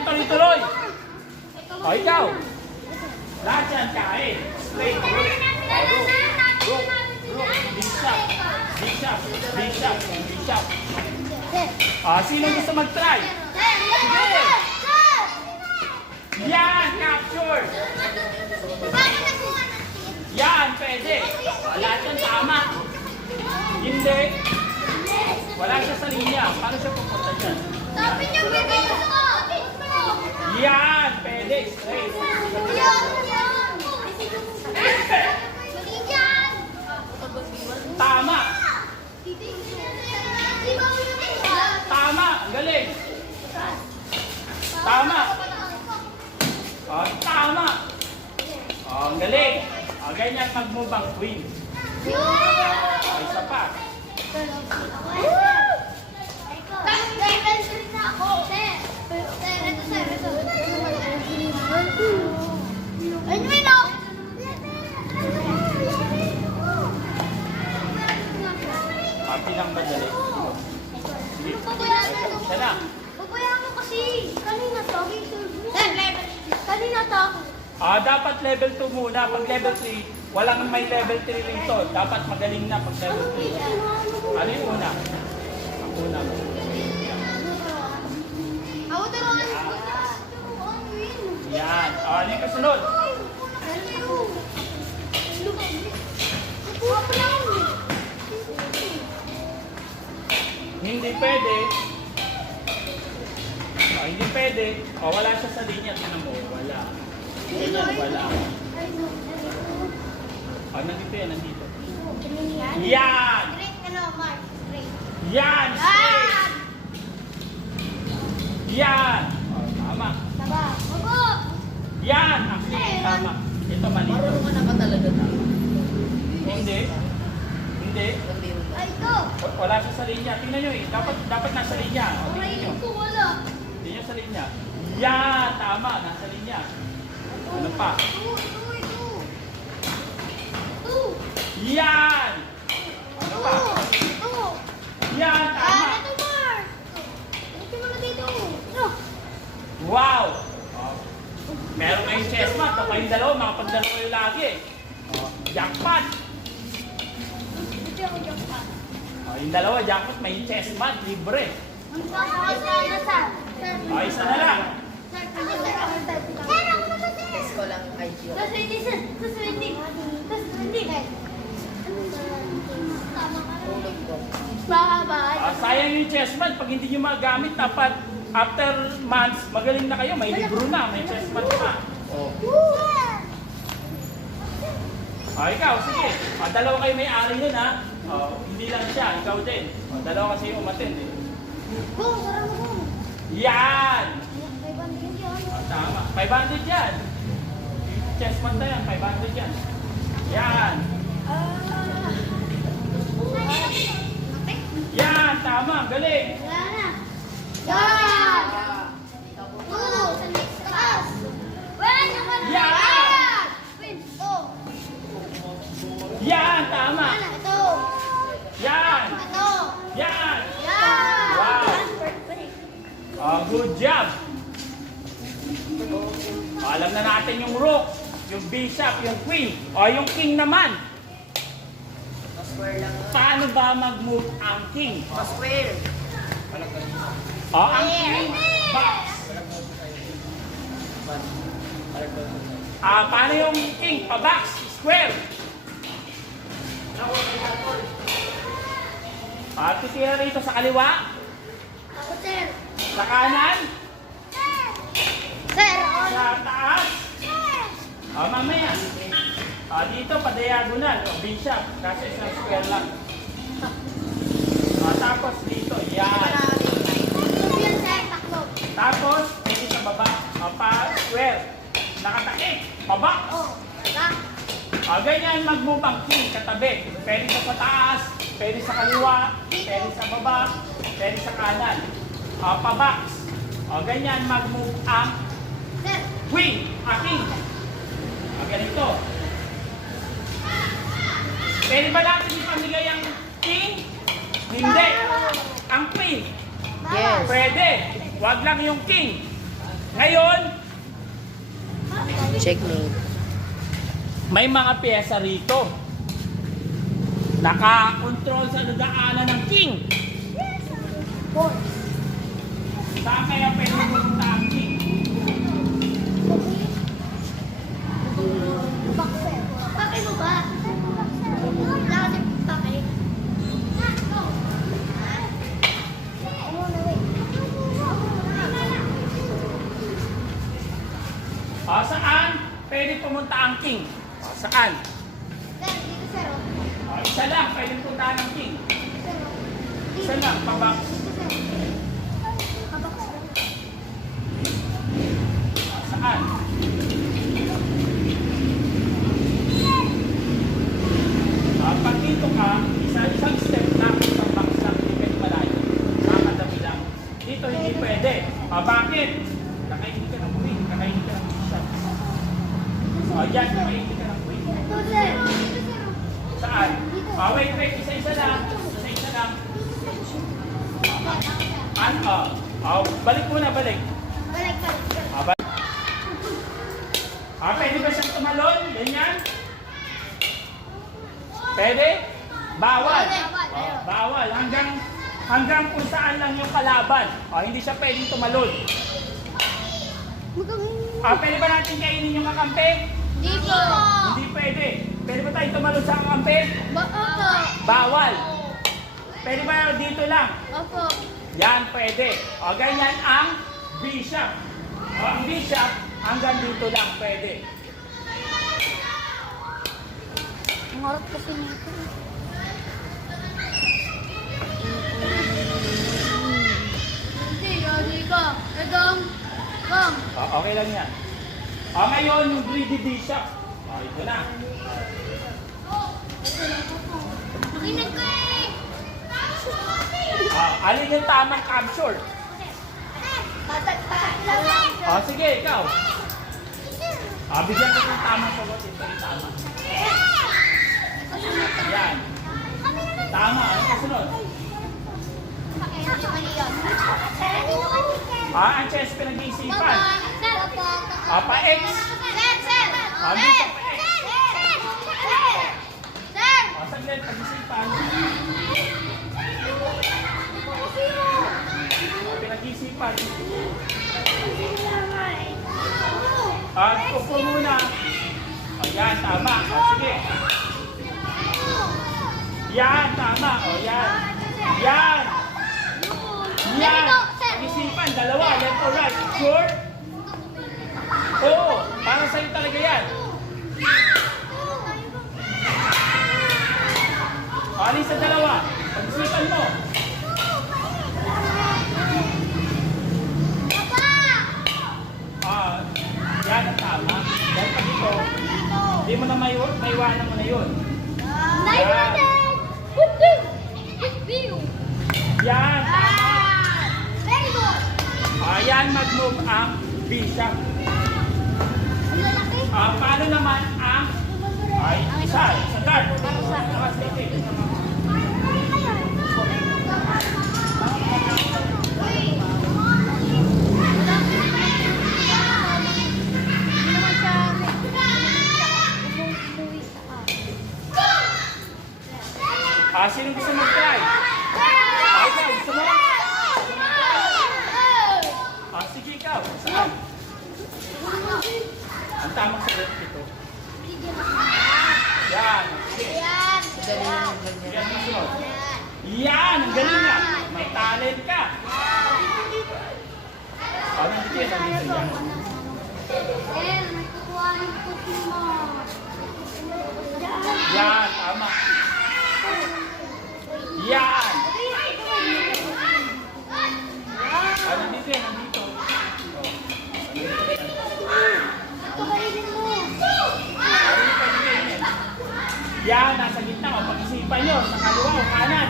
yan tuloy-tuloy. O, ikaw. Lahat yan, kain. Straight, rook. Rook, bishop, bishop, bishop, bishop. Sino gusto mag-try? Sige. Yan, capture. Yan, pwede. Lahat yan tama. Hindi. Wala siya sa linya. Paano siya pupunta dyan? Sabi niya, pwede ko sa Yan, pwede. Straight. Tama. Tama. Ang galing. Tama. Tama. Ang galing. Ganyan mag-move ang queen. Isa pa. Pinang-madali. Sige. Siya na. Pabayaan mo kasi. Kanina to. Kanina to. Dapat level 2 muna. Pag level 3, walang may level 3 rito. Dapat magaling na pag level 3. Ano yung una? Ang una mo. Ako turuan. Yan. Ano yung kasunod? Hindi pwede. Hindi pwede. Wala siya sa linya. Tignan mo. Wala. Ganyan, wala. Nandito yan, nandito. Yan! Yan! Straight! Yan! Tama. Yan! Tama. Ito mali. Marunong ka na ba talaga na? Hindi. Hindi. Wala siya sa linya. Tingnan nyo eh. Dapat nasa linya. Tingnan nyo. Hindi nyo sa linya. Yan! Tama. Nasa linya. Ano pa? Yan! Ano pa? Yan! Tama. Wow! Meron kayong chess mat. O kayong dalawa. Makapagdalawa kayo lagi. Jackpot! Yung dalawa, jackpot, may chess mat, libre. Isa na lang. Test ko lang IQ. Tulog ko. Sayang yung chess mat. Pag hindi nyo magamit, dapat after months, magaling na kayo. May libro na, may chess mat pa. Ikaw, sige. Dalawa kayo may-ari nun, ha? Hindi lang siya, ikaw din. Dalawa kasi yung umatin, eh. Yan! Tama. 500 yan. Chess mat na yan, 500 yan. Yan! Yan! Tama, galing! Yan! Tama! Yan! Yan! Wow! Good job! Alam na natin yung rook, yung bishop, yung queen, o yung king naman. Pa-square lang. Paano ba mag-move ang king? Pa-square. Ang king box. Paano yung king? Pa-box, square. Titira rito sa kaliwa. Sa kanan. Sa taas. Mamaya. Dito pa diagonal. Bishop. Kasi isang square lang. Tapos dito. Yan. Tapos dito sa baba. Pa-square. Nakatakip. Baba. Ganyan mag-move ang king katabi. Pwede sa taas, pwede sa kaliwa, pwede sa baba, pwede sa kanan. Pa-box. Ganyan mag-move ang queen, king. Ganito. Pwede ba natin ipamigay ang king? Hindi. Ang queen. Yes. Pwede. Wag lang yung king. Ngayon, Checkmate. may mga pyesa rito. Nakakontrol sa dadaanan ng king. Saan kaya pwede pumunta ang king? Bakit mo ba? Wala kasi bakit. Saan pwede pumunta ang king? Saan? Dito, sir. Isa lang pwede puntahan ng king. Isa lang, pabak. Saan? Pag dito ka, isang step lang, isang box lang, hindi pwede malayo. Makakatabi lang. Dito hindi pwede. Bakit? Kakainin ka ng queen, kakainin ka ng bishop. Yan, kakainin ka ng queen. Dito, sir. Saan? Wait, isa-isa lang. Isa-isa lang. Balik muna, balik. Balik. Balik. Pwede ba siyang tumalon? Ganyan? Pwede? Bawal. Bawal. Hanggang kung saan lang yung kalaban. Hindi siya pwedeng tumalon. Pwede ba natin kainin yung kakampi? Hindi po. Hindi pwede. Pwede ba tayo tumalon sa kakampi? Opo. Bawal. Pwede ba dito lang? Opo. Yan, pwede. Ganyan ang bishop. Ang bishop, hanggang dito lang pwede. Ang harap kasi nito. Hindi ka. Edong. Kom. Okay lang yan. Ngayon, yung greedy bishop. Ito na. Makinig ko eh. Alin yung tamang capture? Patat lang. Sige, ikaw. Bigyan ko yung tamang sagot. Ito yung tama. Yan. Tama. Ano kasunod? Ang chess pinag-iisipan. Pa-X. Bishop pa-X. Saglit, pag-isipan. Pinag-isipan. Upo muna. Yan, tama. Sige. Yan, tama. Yan. Yan. Yan. Pag-isipan, dalawa. Left or right. Sure? Oo. Para sa'yo talaga yan. Alin sa dalawa? Pag-isipan mo. Yan ang tama. Dahil pag ito, hindi mo na maiwanan mo na yun. Yan, tama. Very good. Yan, mag-move ang bishop. Paano naman ang isa guard? Sino gusto mag-try? Ikaw, gusto mo? Sige ikaw. Saan? Ang tamang sagot ito. Yan. Sige. Yan ang sunod. Yan! Ang galing na. May talent ka. Nandito yan. Nandito yan. Yan. Tama. Yan! Nandito yan. Nandito. Yan, nasa gitna. Pag-isipan nyo, sa kaliwa o kanan.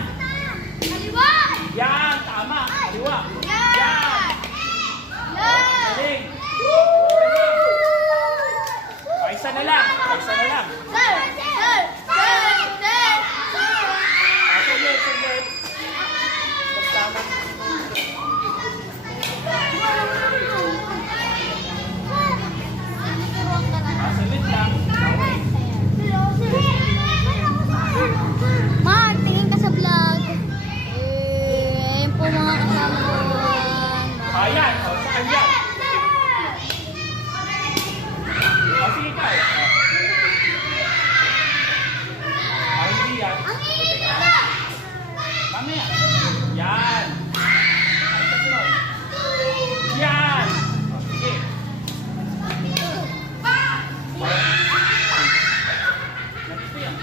Kaliwa! Yan, tama. Kaliwa. Yan! Yan. Galing. Isa na lang. Isa na lang. Sir! Sir! Sir! Sir! Saglit, saglit. kanya. O, sige ka. Hindi yan. Ang init na! Mamaya. Yan. Ay, kasunod. Yan. O, sige. Nandito yan.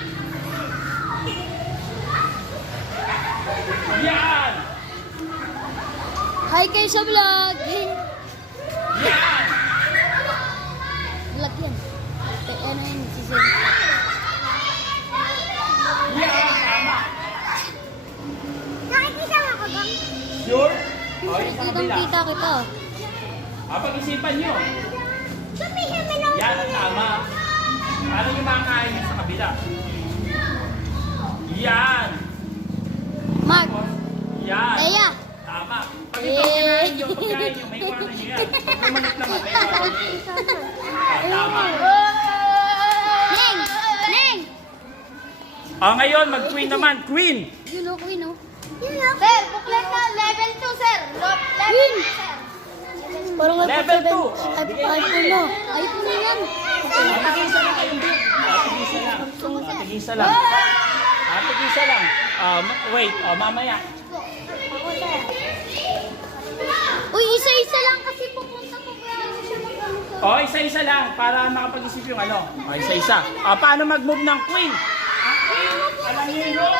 Yan. Hi kayo sa vlog! Yan. Vlog yan. Ano yun? Sisir. Yan. Tama. Nakikita mo ako bang? Sure? O, yung sa kabila. Kita kita. Pag-isipan nyo. Sabihin mo lang. Yan ang tama. Ano yung mga kain nyo sa kabila? Yan. Mark. Yan. Leia. Tama. Pag ito kinain nyo, pagkain nyo, may iwanan nyo yan. Pag bumalik naman, may iwanan nyo. Tama. Neng! Neng! O, ngayon, mag-queen naman. Queen! You know, Queen, no? Sir, booklet na level 2, sir. Level 2, sir. Parang Level 2. iPhone no. iPhone na yan. Tigisa lang kayong book. Tigisa lang. Tigisa lang. Tigisa lang. Wait, mamaya. Ako, sir. Uy, isa-isa lang kasi pupunta ko. Kaya ano siya mag-ano, sir. O, isa-isa lang para makapag-isip yung ano. O, isa-isa. Paano mag-move ng queen? Ang queen, alam niyo yun?